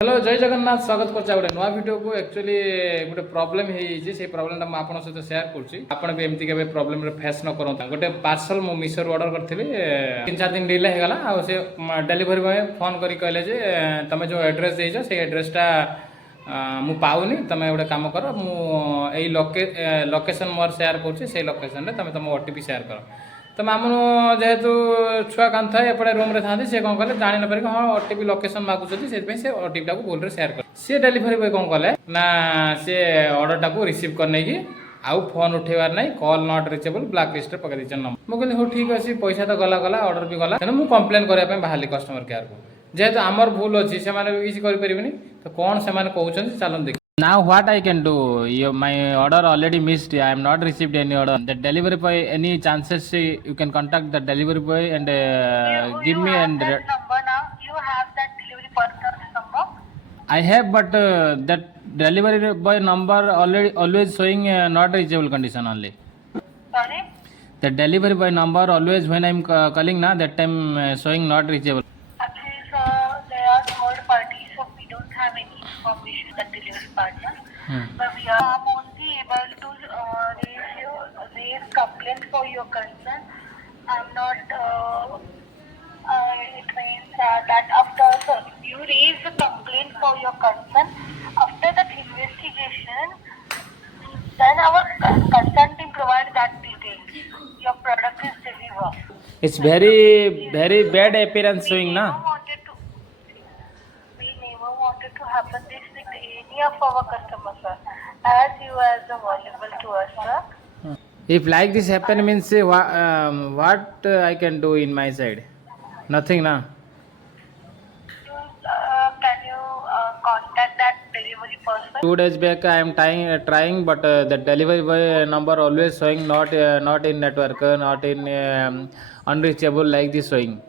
Hello जय जगन्नाथ स्वागत करछा गोटे नवा वीडियो को एक्चुअली गोटे प्रॉब्लम हे से प्रॉब्लम टा आपन सहित शेयर करछि आपन भी एमती के प्रॉब्लम रे फेस न करता गोटे पार्सल मो मिशो ऑर्डर करथिली 3-4 दिन डिले हे गला आ से डिलीवरी बॉय फोन करी कहले जे तमे जो एड्रेस देइछो से एड्रेस टा मु पाउनी तमे गोटे काम कर मु एई लोकेशन मोर शेयर करछि से लोकेशन रे तमे तम ओटीपी शेयर कर तो मामू जेहेतु छुआ कान था एपटे रूम रे था सी कौन कले जानी न पारिक हाँ ओटीपी लोकेशन मागुଛନ୍ତି से से ओटीपी टाको भूल रे शेयर कर सी डिलीवरी बॉय कौन कले ना सी ऑर्डर टाको रिसीव करने की आउ फोन उठेबार नहीं call not reachable black list रे पकड़ दिछन नंबर मु कहली हो ठीक अछि पैसा तो गला गला ऑर्डर भी गला तेनु मु कंप्लेन करिया पे बाहली कस्टमर केयर को जेहेतु आमर भूल अछि से माने किछि करि परिबिनी तो कोन से माने कहउछन चलन देख Now what I can do? My order already missed. I am not received any order. The delivery boy, any chances you can contact the delivery boy and give me have and that number now. You have that delivery person's number. I have, but that delivery boy number always showing not reachable condition only. Sorry. The delivery boy number always when I am calling na that time showing not reachable. Actually, sir, they are third parties, so we don't have any information that delivery partner. But we are only able to raise complaint for your concern. I'm not. It means that after you raise a complaint for your concern, after that investigation, then our concern team provide that details. Your product is delivered. It's very bad appearance showing na. We never wanted to happen this with any of our customers, sir. As you are valuable to us, sir. If like this happen means what I can do in my side? Nothing na. Can you contact that delivery person? 2 days back I am trying but the delivery boy number always showing not in network, not in unreachable like this showing.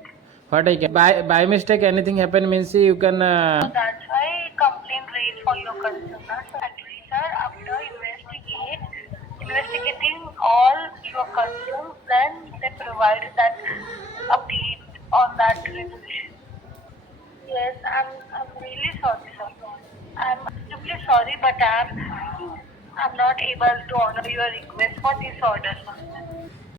What I can by mistake anything happen means you can. That's why complaint raised for your concern, sir. Actually, sir, after investigating all your concerns, then they provide that update on that resolution. Yes, I'm really sorry, sir. I'm extremely sorry, but I'm not able to honor your request for this order, sir.